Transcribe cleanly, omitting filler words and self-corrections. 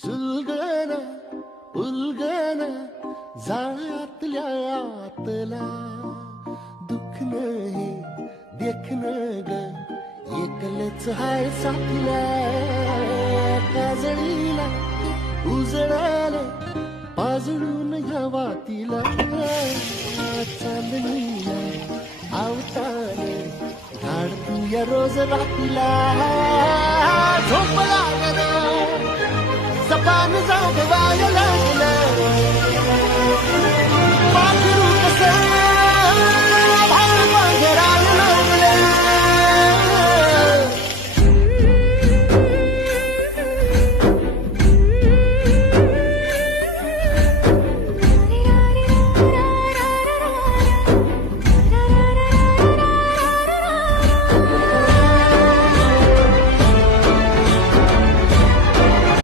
सुलगन उलगन जाळ्यातल्या आतला दुखन हे देखन ग एकलच हाय साथीला काजळीला उजळाले पाजळून ह्या वातीला चांदणीला आवताले काढ तू या रोज रातीला झोप लागना